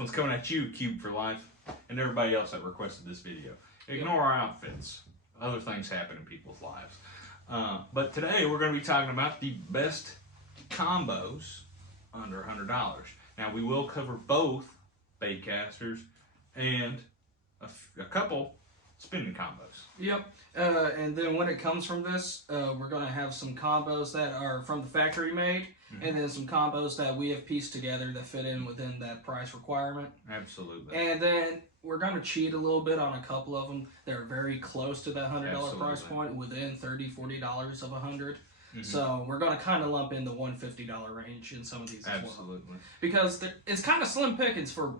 one's coming at you, Cube for Life, and everybody else that requested this video. Ignore our outfits. Other things happen in people's lives. But today we're going to be talking about the best combos under $100. Now we will cover both baitcasters and a couple spinning combos. Yep. And then when it comes from this, we're going to have some combos that are from the factory made, and then some combos that we have pieced together that fit in within that price requirement. Absolutely. And then we're going to cheat a little bit on a couple of them. They're very close to that $100 price point, within $30, $40 of $100. So we're going to kind of lump in the $150 range in some of these as well. Because it's kind of slim pickings for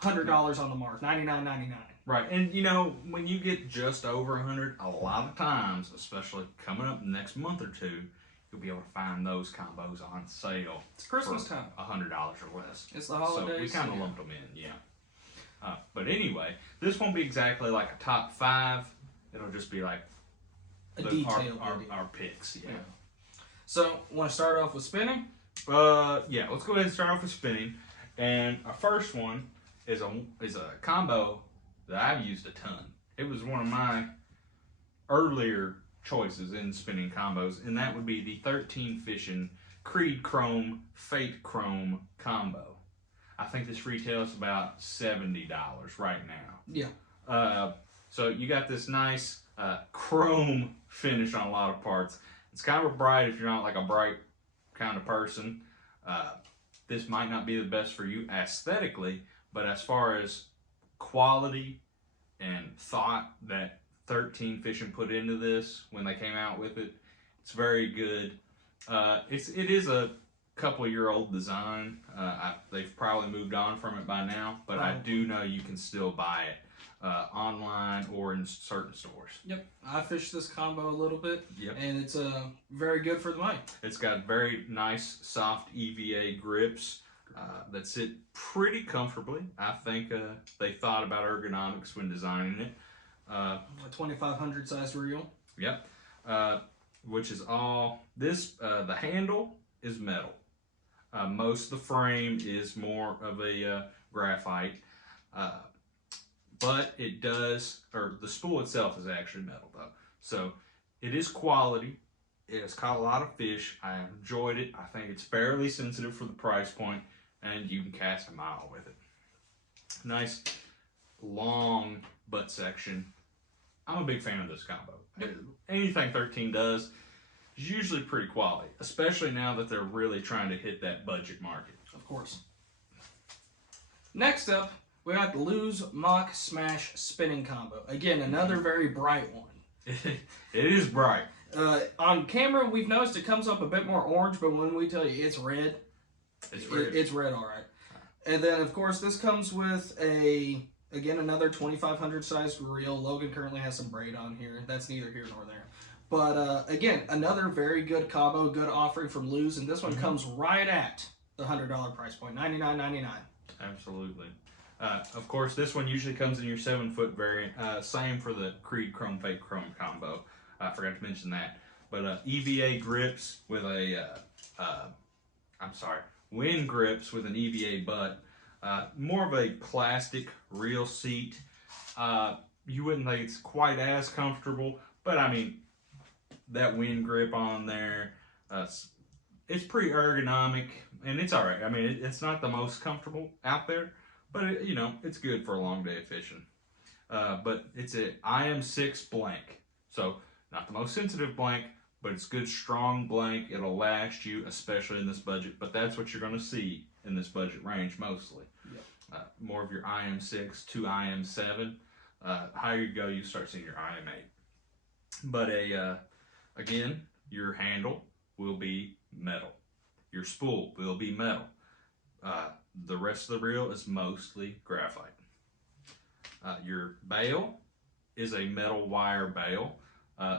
$100 on the mark, $99.99. Right, and you know, when you get just over 100, a lot of times, especially coming up the next month or two, you'll be able to find those combos on sale. It's Christmas time. $100 or less. It's the holidays. So we kind of lumped them in, yeah. But anyway, this won't be exactly like a top 5. It'll just be like a detailed our picks, yeah. So, want to start off with spinning? Yeah, let's go ahead and start off with spinning. And our first one is a combo that I've used a ton. It was one of my earlier choices in spinning combos, and that would be the 13 Fishing Creed Chrome Fate Chrome combo. I think this retails about $70 right now. Yeah. So you got this nice chrome finish on a lot of parts. It's kind of a bright if you're not like a bright kind of person. This might not be the best for you aesthetically, but as far as quality and thought that 13 Fishing put into this when they came out with it, it's very good. It is a couple-year-old design. They've probably moved on from it by now, but I do know you can still buy it online or in certain stores. Yep, I fished this combo a little bit, yep, and it's very good for the money. It's got very nice, soft EVA grips that sit pretty comfortably. I think they thought about ergonomics when designing it. A 2500 size reel. Yep. Which is all this. The handle is metal. Most of the frame is more of a graphite, but it does, or the spool itself is actually metal though. So it is quality. It has caught a lot of fish. I enjoyed it. I think it's fairly sensitive for the price point, and you can cast a mile with it. Nice long butt section. I'm a big fan of this combo. Anything 13 does is usually pretty quality, especially now that they're really trying to hit that budget market. Of course. Next up, we got the Lew's Mock Smash Spinning Combo. Again, another very bright one. It is bright. On camera, we've noticed it comes up a bit more orange, but when we tell you it's red, it's red, all right. And then, of course, this comes with again, another 2500 sized reel. Logan currently has some braid on here. That's neither here nor there. But again, another very good combo, good offering from Lew's, and this one comes right at the $100 price point, $99.99. Absolutely. Of course, this one usually comes in your 7-foot variant. Same for the Creed Chrome Fake Chrome combo. I forgot to mention that. But EVA grips with wind grips with an EVA butt. More of a plastic reel seat. You wouldn't think it's quite as comfortable, but I mean, that wind grip on there, it's pretty ergonomic, and it's all right. I mean, it's not the most comfortable out there, but it's good for a long day of fishing. But it's a IM6 blank, so not the most sensitive blank, but it's good, strong blank. It'll last you, especially in this budget. But that's what you're going to see in this budget range mostly. Yep. More of your IM6 to IM7. Higher you go, you start seeing your IM8. But again, your handle will be metal. Your spool will be metal. The rest of the reel is mostly graphite. Your bail is a metal wire bail.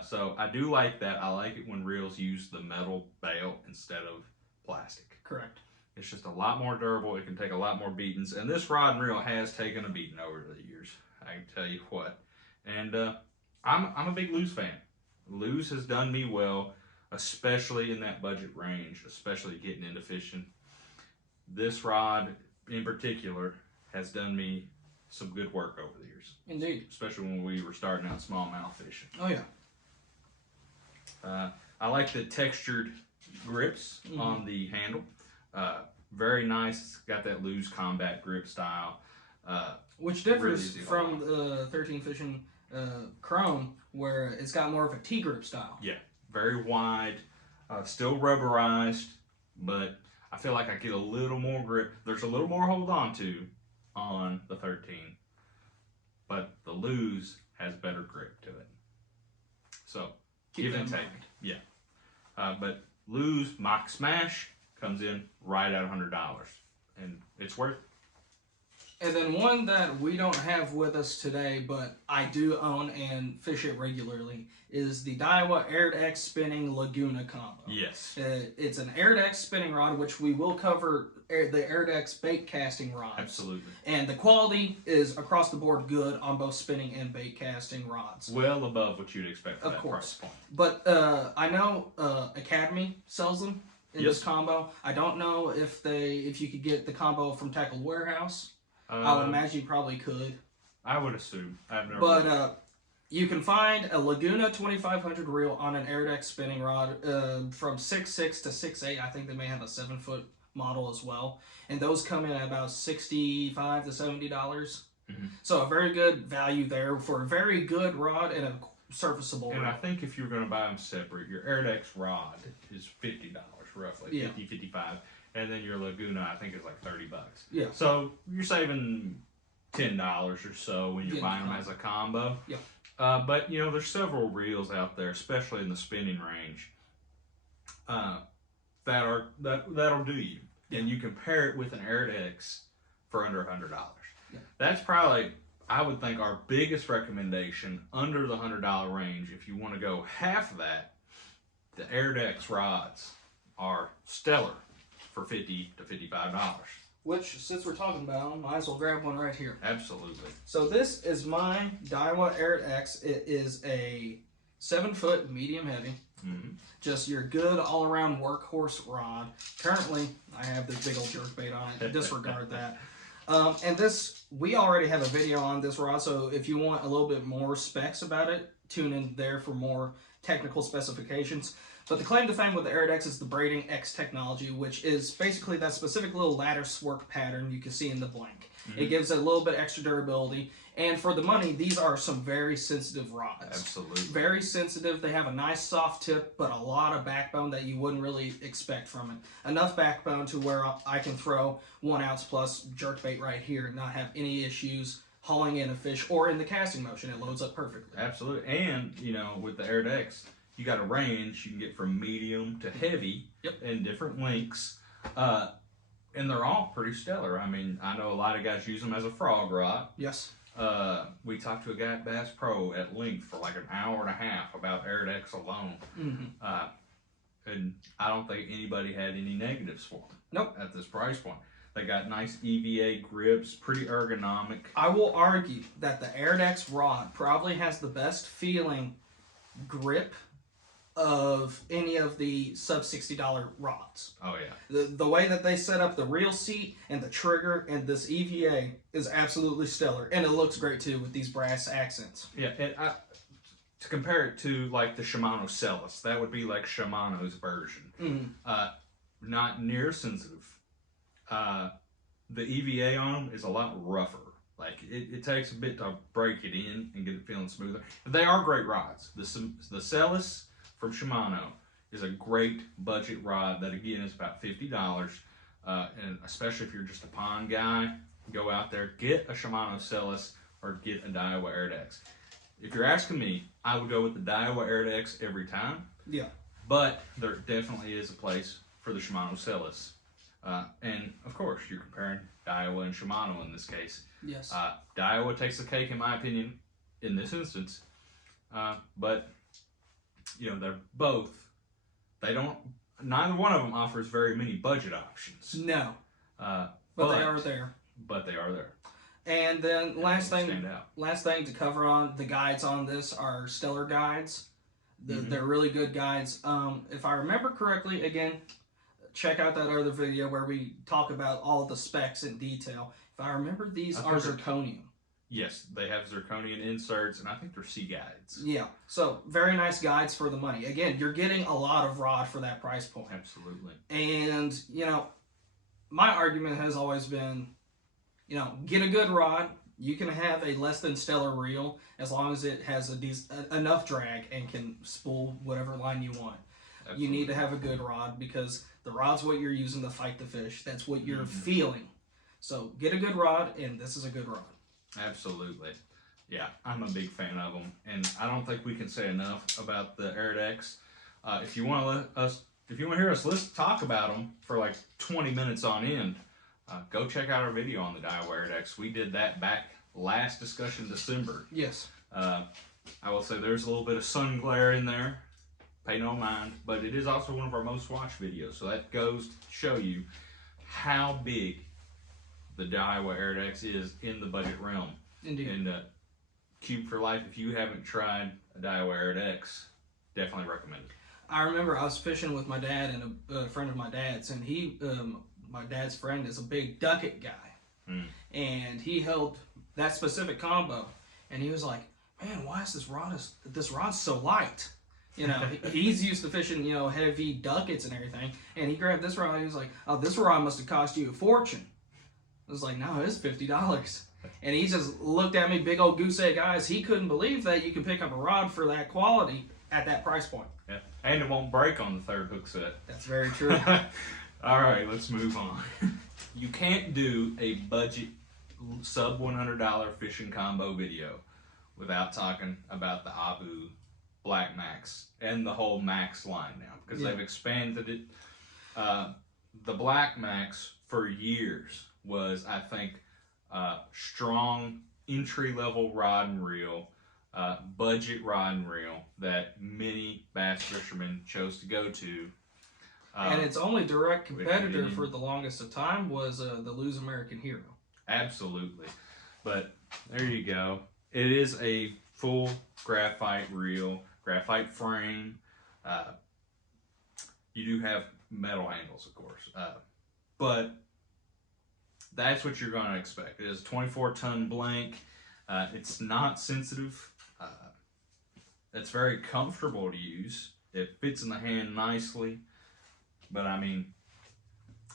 So I do like that. I like it when reels use the metal bail instead of plastic. Correct. It's just a lot more durable. It can take a lot more beatings. And this rod and reel has taken a beating over the years. I can tell you what. And I'm a big Lew's fan. Lew's has done me well, especially in that budget range, especially getting into fishing. This rod in particular has done me some good work over the years. Indeed. Especially when we were starting out smallmouth fishing. Oh, yeah. I like the textured grips on the handle. Very nice. Got that loose combat grip style. Which differs from the 13 Fishing Chrome, where it's got more of a T-grip style. Yeah, very wide. Still rubberized, but I feel like I get a little more grip. There's a little more hold on to on the 13, but the Lose has better grip to it. So, give and take. Yeah. But Lose Mock Smash comes in right at $100, and it's worth it. And then one that we don't have with us today, but I do own and fish it regularly, is the Daiwa Aired X Spinning Laguna combo. Yes. It's an Aired X spinning rod, which we will cover the Aired X bait casting rods. Absolutely. And the quality is across the board good on both spinning and bait casting rods. Well above what you'd expect for that price point. But I know Academy sells them in this combo. I don't know if you could get the combo from Tackled Warehouse. I would imagine you probably could. I would assume. I've never. But you can find a Laguna 2500 reel on an Aired X spinning rod from 6'6" to 6'8". I think they may have a 7-foot model as well, and those come in at about $65 to $70. Mm-hmm. So a very good value there for a very good rod and a serviceable. And rod. I think if you're going to buy them separate, your Aired X rod is $50 roughly, yeah. 50, $55. And then your Laguna, I think, is like $30. Yeah. So you're saving $10 or so when you're buying them as a combo. Yeah. But you know, there's several reels out there, especially in the spinning range, that'll do you. Yeah. And you can pair it with an Aired X for under $100. Yeah. That's probably, I would think, our biggest recommendation under the $100 range. If you want to go half of that, the Aired X rods are stellar for $50 to $55. Which, since we're talking about them, might as well grab one right here. Absolutely. So this is my Daiwa Aired X. It is a 7-foot medium heavy. Mm-hmm. Just your good all-around workhorse rod. Currently, I have this big old jerkbait on it. Disregard that. And this, we already have a video on this rod, so if you want a little bit more specs about it, tune in there for more technical specifications. But the claim to fame with the Aired X is the braiding X technology, which is basically that specific little lattice work pattern you can see in the blank. Mm-hmm. It gives it a little bit extra durability. And for the money, these are some very sensitive rods. Absolutely. Very sensitive. They have a nice soft tip, but a lot of backbone that you wouldn't really expect from it. Enough backbone to where I can throw 1 ounce plus jerkbait right here and not have any issues hauling in a fish or in the casting motion. It loads up perfectly. Absolutely. And, you know, with the Aired X, you got a range you can get from medium to heavy in different lengths. And they're all pretty stellar. I mean, I know a lot of guys use them as a frog rod. Yes. We talked to a guy at Bass Pro at length for like an hour and a half about Aired X alone. Mm-hmm. And I don't think anybody had any negatives for them. Nope. At this price point. They got nice EVA grips, pretty ergonomic. I will argue that the Aired X rod probably has the best feeling grip of any of the sub $60 rods. Oh yeah. The way that they set up the reel seat and the trigger and this EVA is absolutely stellar, and it looks great too with these brass accents. Yeah, and to compare it to like the Shimano Celis, that would be like Shimano's version. Mm-hmm. Not near sensitive. The EVA on them is a lot rougher. Like it takes a bit to break it in and get it feeling smoother. But they are great rods. The Celis from Shimano is a great budget rod that again is about $50, and especially if you're just a pond guy, go out there, get a Shimano Celis or get a Daiwa Aired X. If you're asking me, I would go with the Daiwa Aired X every time. Yeah. But there definitely is a place for the Shimano Celis. And of course, you're comparing Daiwa and Shimano in this case. Yes. Daiwa takes the cake in my opinion in this instance, but you know, they're both, neither one of them offers very many budget options. No. But they are there. But they are there. And then last thing to cover on, the guides on this are stellar guides. They're really good guides. If I remember correctly, again, check out that other video where we talk about all the specs in detail. If I remember, these I are forget. zirconium. Yes, they have zirconian inserts, and I think they're sea guides. Yeah, so very nice guides for the money. Again, you're getting a lot of rod for that price point. Absolutely. And, you know, my argument has always been, you know, get a good rod. You can have a less than stellar reel as long as it has enough drag and can spool whatever line you want. Absolutely. You need to have a good rod because the rod's what you're using to fight the fish. That's what you're feeling. So get a good rod, and this is a good rod. Absolutely. Yeah, I'm a big fan of them, and I don't think we can say enough about the Iridex. If you want to hear us talk about them for like 20 minutes on end, go check out our video on the Daiwa Iridex. We did that back last discussion December. Yes. I will say there's a little bit of sun glare in there. Pay no mind, but it is also one of our most watched videos, so that goes to show you how big the Daiwa Iridex is in the budget realm. Indeed. And Cube for Life, if you haven't tried a Daiwa Iridex, definitely recommend it. I remember I was fishing with my dad and a friend of my dad's, and my dad's friend is a big ducket guy. And he held that specific combo, and he was like, man, why is this rod so light? You know, he's used to fishing, you know, heavy duckets and everything, and he grabbed this rod, and he was like, oh, this rod must have cost you a fortune. I was like, no, it's $50. And he just looked at me, big old goose egg eyes. He couldn't believe that you could pick up a rod for that quality at that price point. Yeah, and it won't break on the third hook set. That's very true. All right, let's move on. You can't do a budget sub $100 fishing combo video without talking about the Abu Black Max and the whole Max line now, because they've expanded it. The Black Max for years was, I think, strong entry-level rod and reel, budget rod and reel that many bass fishermen chose to go to. And its only direct competitor for the longest of time was the Lew's American Hero. Absolutely. But there you go. It is a full graphite reel, graphite frame. You do have metal handles, of course. But that's what you're going to expect. It is a 24-ton blank. It's not sensitive. It's very comfortable to use. It fits in the hand nicely. But I mean,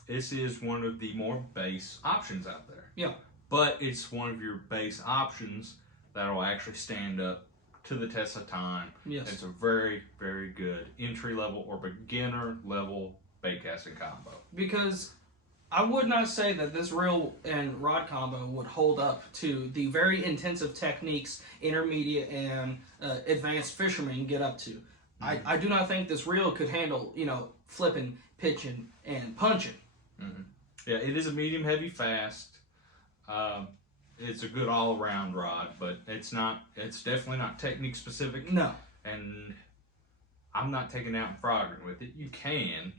this is one of the more base options out there. Yeah. But it's one of your base options that will actually stand up to the test of time. Yes. It's a very, very good entry-level or beginner-level bait casting combo. Because I would not say that this reel and rod combo would hold up to the very intensive techniques intermediate and advanced fishermen get up to. I do not think this reel could handle, you know, flipping, pitching, and punching. Yeah, it is a medium heavy fast. It's a good all-around rod, but it's definitely not technique specific. No. And I'm not taking out and frogging with it. You can.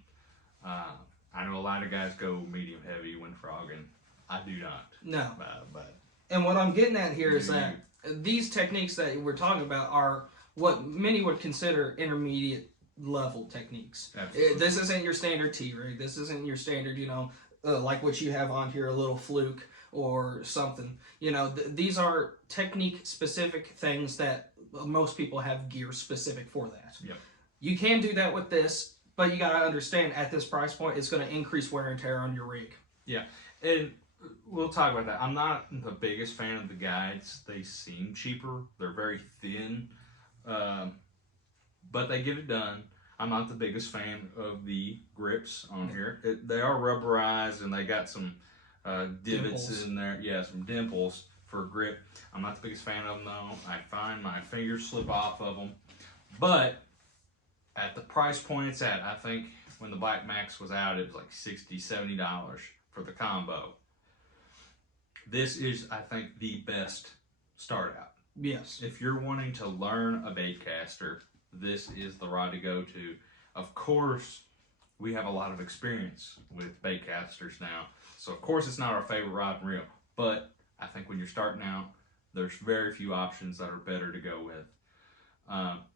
I know a lot of guys go medium heavy when frogging. I do not. No. But and what I'm getting at here is that these techniques that we're talking about are what many would consider intermediate level techniques. Absolutely. This isn't your standard T-rig. This isn't your standard, you know, like what you have on here, a little fluke or something. You know, these are technique specific things that most people have gear specific for that. Yep. You can do that with this, but you got to understand at this price point, it's going to increase wear and tear on your rig. Yeah, and we'll talk about that. I'm not the biggest fan of the guides. They seem cheaper. They're very thin, but they get it done. I'm not the biggest fan of the grips on here. They are rubberized and they got some divots in there. Yeah, some dimples for grip. I'm not the biggest fan of them though. I find my fingers slip off of them. But at the price point it's at, I think when the Black Max was out, it was like $60, $70 for the combo. This is, I think, the best start out. Yes. If you're wanting to learn a bait caster, this is the rod to go to. Of course, we have a lot of experience with bait casters now, so of course it's not our favorite rod and reel, but I think when you're starting out, there's very few options that are better to go with.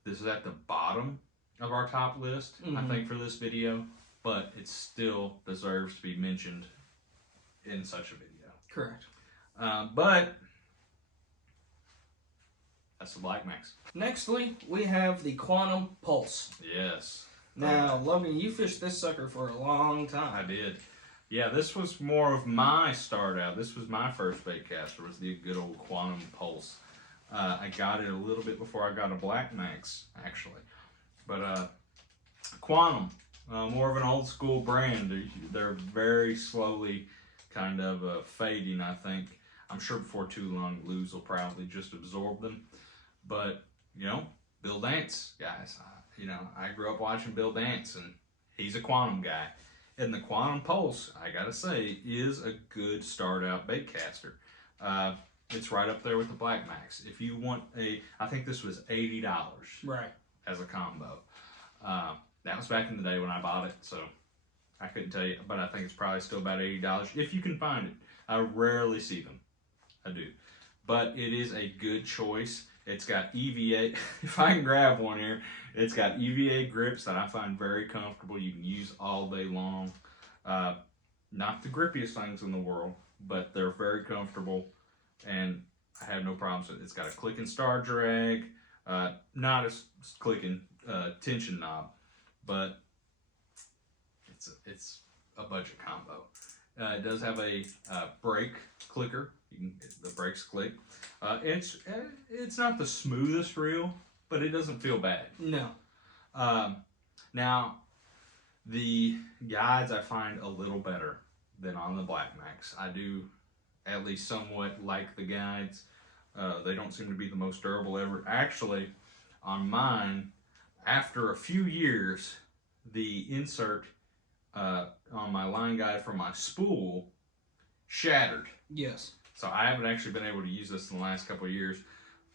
This is at the bottom of our top list, I think, for this video, but it still deserves to be mentioned in such a video. Correct. But that's the Black Max. Nextly, we have the Quantum Pulse. Yes. Now, Logan, you fished this sucker for a long time. I did. Yeah, this was more of my start out. This was my first bait caster, was the good old Quantum Pulse. I got it a little bit before I got a Black Max, actually. But Quantum, more of an old school brand. They're very slowly kind of fading, I think. I'm sure before too long, Luz will probably just absorb them. But, you know, Bill Dance, guys. You know, I grew up watching Bill Dance, and he's a Quantum guy. And the Quantum Pulse, I gotta say, is a good start out bait caster. It's right up there with the Black Max. If you want I think this was $80 right as a combo. That was back in the day when I bought it, so I couldn't tell you, but I think it's probably still about $80 if you can find it. I rarely see them. I do. But it is a good choice. It's got EVA, if I can grab one here, it's got EVA grips that I find very comfortable. You can use all day long. Not the grippiest things in the world, but they're very comfortable, and I have no problems with it. It's got a click and star drag, not a clicking tension knob, but it's a budget combo. It does have a brake clicker. The brakes click. It's not the smoothest reel, but it doesn't feel bad. No. Now, the guides I find a little better than on the Black Max. I do at least somewhat like the guides. They don't seem to be the most durable ever. Actually, on mine, after a few years, the insert on my line guide for my spool shattered. Yes. So I haven't actually been able to use this in the last couple of years.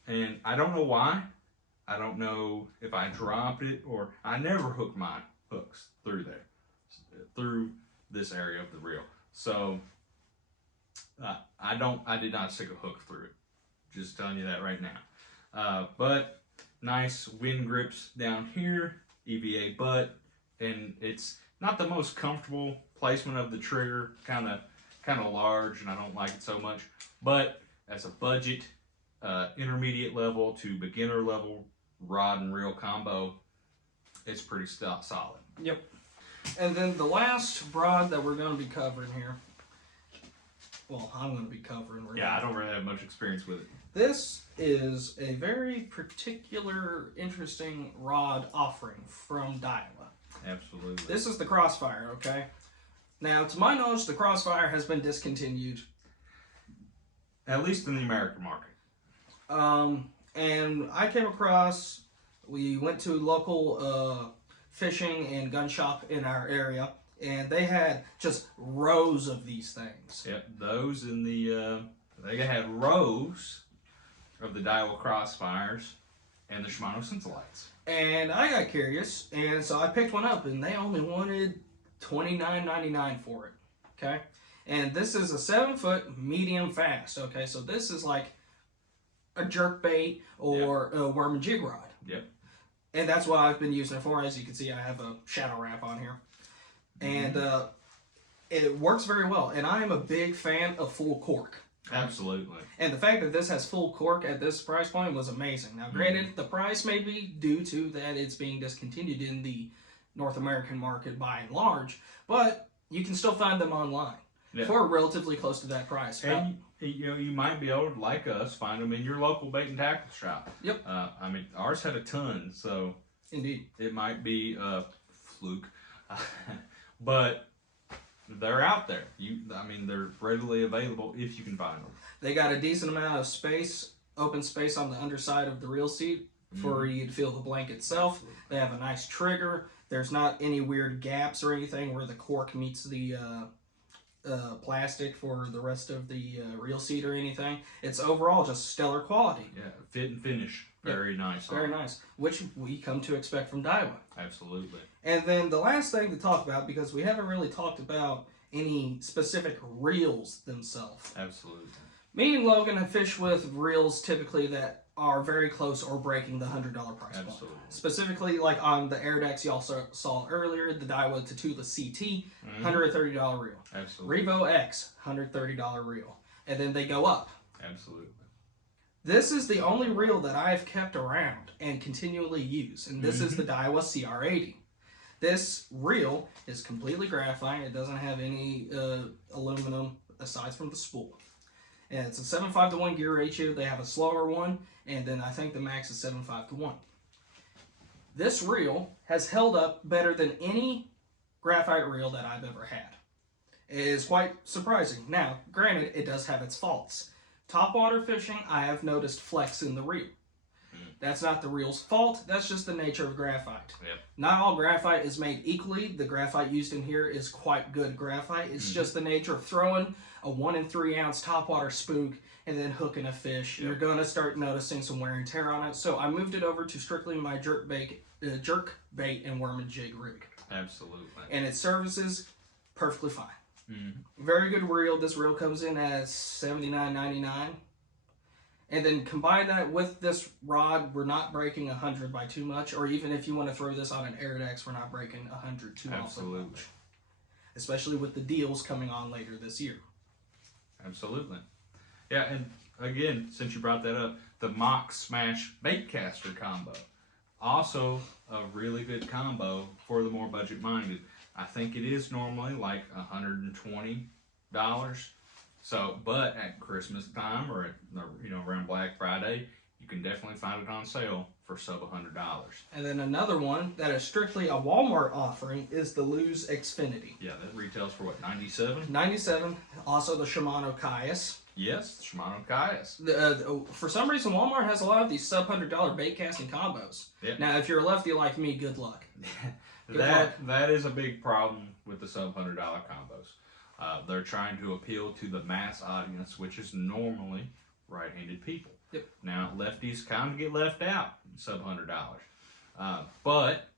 And I don't know why. I don't know if I dropped it or I never hooked my hooks through there, through this area of the reel. So I did not stick a hook through it. Just telling you that right now. But nice wind grips down here, EVA butt, and it's not the most comfortable placement of the trigger, kind of large, and I don't like it so much. But as a budget, intermediate level to beginner level rod and reel combo, it's pretty solid. Yep. And then the last rod that we're going to be covering here, well, I'm going to be covering. Yeah, I don't really have much experience with it. This is a very particular, interesting rod offering from Daiwa. Absolutely. This is the Crossfire, okay? Now, to my knowledge, the Crossfire has been discontinued. At least in the American market. And I came across, we went to local fishing and gun shop in our area, and they had just rows of these things. Yep, those in the, they had rows of the Daiwa Crossfires and the Shimano Sensolites. And I got curious, and so I picked one up, and they only wanted $29.99 for it, okay? And this is a 7-foot medium fast, okay? So this is like a jerk bait or a worm and jig rod. Yep. And that's what I've been using it for. As you can see, I have a shadow wrap on here. And it works very well. And I am a big fan of full cork. Absolutely. And the fact that this has full cork at this price point was amazing. Now, granted, the price may be due to that it's being discontinued in the North American market by and large, but you can still find them online for relatively close to that price. And you might be able to, like us, find them in your local bait and tackle shop. Yep. I mean, ours had a ton, so indeed, it might be a fluke, but they're out there. I mean, they're readily available if you can find them. They got a decent amount of space, open space on the underside of the reel seat for you to feel the blank itself. They have a nice trigger. There's not any weird gaps or anything where the cork meets the plastic for the rest of the reel seat or anything. It's overall just stellar quality. Yeah, fit and finish. Very nice. Very nice. Which we come to expect from Daiwa. Absolutely. And then the last thing to talk about, because we haven't really talked about any specific reels themselves. Absolutely. Me and Logan have fished with reels typically that are very close or breaking the $100 price point. Specifically, like on the air decks y'all saw earlier, the Daiwa Tatula CT, $130 reel. Absolutely. Revo X, $130 reel. and then they go up. Absolutely. This is the only reel that I've kept around and continually use, and this is the Daiwa CR80. This reel is completely graphite. It doesn't have any aluminum aside from the spool. And it's a 7:5 to 1 gear ratio. They have a slower one, and then I think the max is 7:5 to 1. This reel has held up better than any graphite reel that I've ever had. It is quite surprising. Now, granted, it does have its faults. Topwater fishing, I have noticed flex in the reel. That's not the reel's fault. That's just the nature of graphite. Yep. Not all graphite is made equally. The graphite used in here is quite good graphite. It's just the nature of throwing a 1 3 ounce topwater spook and then hooking a fish. Yep. You're going to start noticing some wear and tear on it. So I moved it over to strictly my jerk bait and worm and jig rig. Absolutely. And it services perfectly fine. Very good reel. This reel comes in at $79.99. And then combine that with this rod, we're not breaking 100 by too much, or even if you want to throw this on an Airdex, we're not breaking 100 too Absolutely. often. Especially with the deals coming on later this year. Absolutely. Yeah, and again, since you brought that up, the Mock Smash Baitcaster combo. Also a really good combo for the more budget-minded. I think it is normally like $120. So, but at Christmas time or at, around Black Friday, you can definitely find it on sale for sub $100. And then another one that is strictly a Walmart offering is the Luz Xfinity. Yeah, that retails for what, $97? $97. Also the Shimano Caius. Yes, the Shimano Caius. For some reason, Walmart has a lot of these sub $100 bait casting combos. Yep. Now, if you're a lefty like me, good luck. That is a big problem with the sub $100 combos. They're trying to appeal to the mass audience, which is normally right-handed people. Yep. Now, lefties kind of get left out, sub $100. But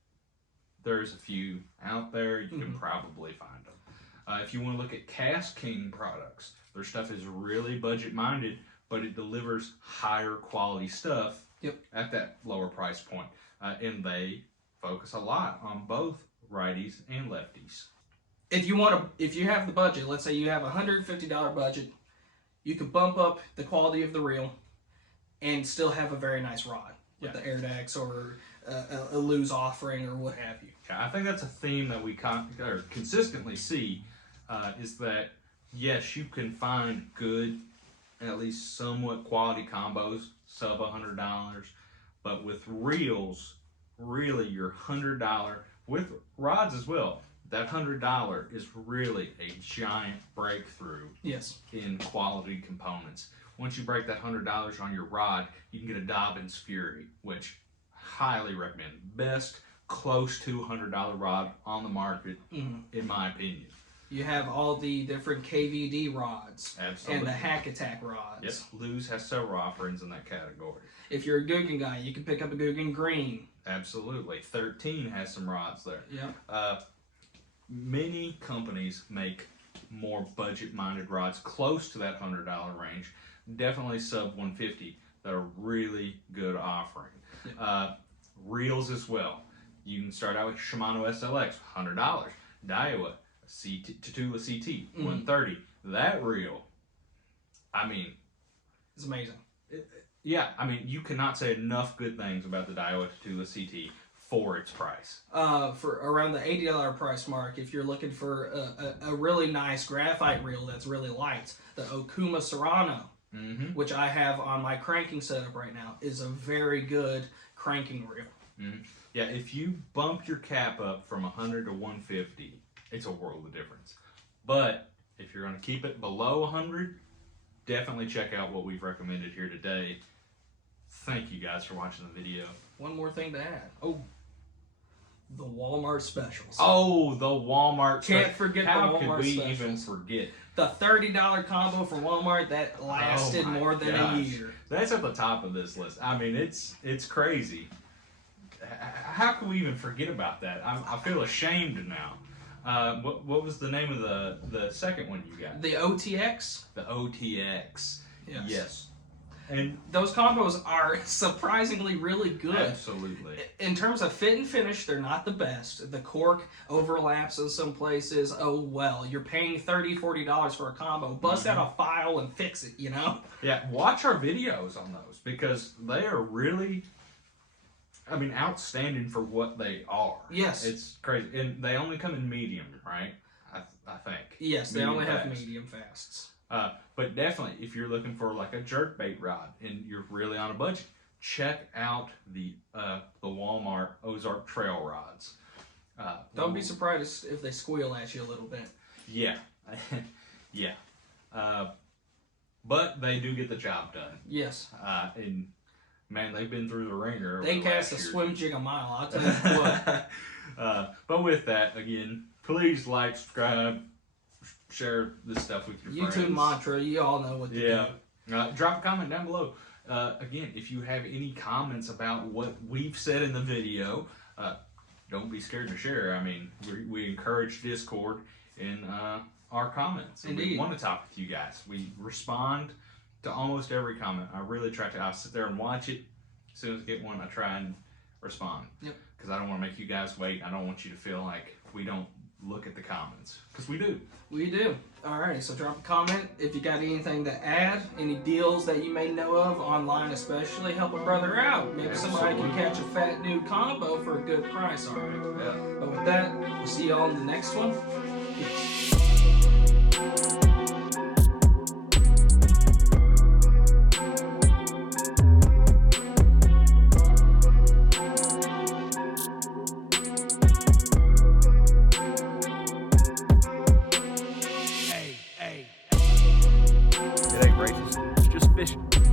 there's a few out there. You can probably find them. If you want to look at Cast King products, their stuff is really budget-minded, but it delivers higher quality stuff at that lower price point. And they focus a lot on both righties and lefties. If you have the budget, let's say you have a $150 budget, you could bump up the quality of the reel and still have a very nice rod with the Airdex or a Luz offering or what have you. I think that's a theme that we consistently see is that, yes, you can find good, at least somewhat quality combos, sub $100, but with reels, really your $100, with rods as well, that $100 is really a giant breakthrough in quality components. Once you break that $100 on your rod, you can get a Dobbins Fury, which highly recommend. Best close to $100 rod on the market, in my opinion. You have all the different KVD rods. Absolutely. And the Hack Attack rods. Yep, Luz has several offerings in that category. If you're a Guggen guy, you can pick up a Guggen Green. Absolutely. 13 has some rods there. Yep. Many companies make more budget-minded rods close to that $100 range. Definitely sub 150 that are really good offering. Reels as well. You can start out with Shimano SLX, $100. Daiwa, Tatula CT, $130. That reel, I mean, it's amazing. You cannot say enough good things about the Daiwa Tatula CT for its price. For around the $80 price mark, if you're looking for a really nice graphite reel that's really light, the Okuma Serrano, which I have on my cranking setup right now, is a very good cranking reel. Yeah, if you bump your cap up from 100 to 150, it's a world of difference. But if you're going to keep it below 100, definitely check out what we've recommended here today. Thank you guys for watching the video. One more thing to add. The Walmart specials. The Walmart specials. Can't forget the Walmart specials. How could we even forget? The $30 combo for Walmart that lasted more than a year. That's at the top of this list. I mean, it's crazy. How can we even forget about that? I feel ashamed now. What was the name of the second one you got? The OTX. The OTX. Yes. And those combos are surprisingly really good. Absolutely. In terms of fit and finish, they're not the best. The cork overlaps in some places. Oh, well, you're paying $30, $40 for a combo. Bust out a file and fix it, you know? Yeah, watch our videos on those because they are really, outstanding for what they are. Yes. It's crazy. And they only come in medium, right? I think. Yes, they medium only have fast. medium fasts. But definitely, if you're looking for like a jerkbait rod and you're really on a budget, check out the Walmart Ozark Trail rods. Don't be surprised if they squeal at you a little bit. Yeah, yeah. But they do get the job done. Yes. And man, they've been through the ringer. They cast a swim jig a mile. I'll tell you what. But with that, again, please like, subscribe, share this stuff with your friends. YouTube mantra, you all know what to do. Drop a comment down below. Again, if you have any comments about what we've said in the video, don't be scared to share. I mean, we encourage Discord in our comments. And Indeed. we want to talk with you guys. We respond to almost every comment. I really try to. I sit there and watch it. As soon as I get one, I try and respond. Yep. Because I don't want to make you guys wait. I don't want you to feel like we don't look at the comments. Because we do. We do. Alrighty, so drop a comment if you got anything to add, any deals that you may know of online, especially help a brother out. Maybe somebody can catch a fat new combo for a good price. Alright. Yeah. But with that, we'll see y'all in the next one. Peace.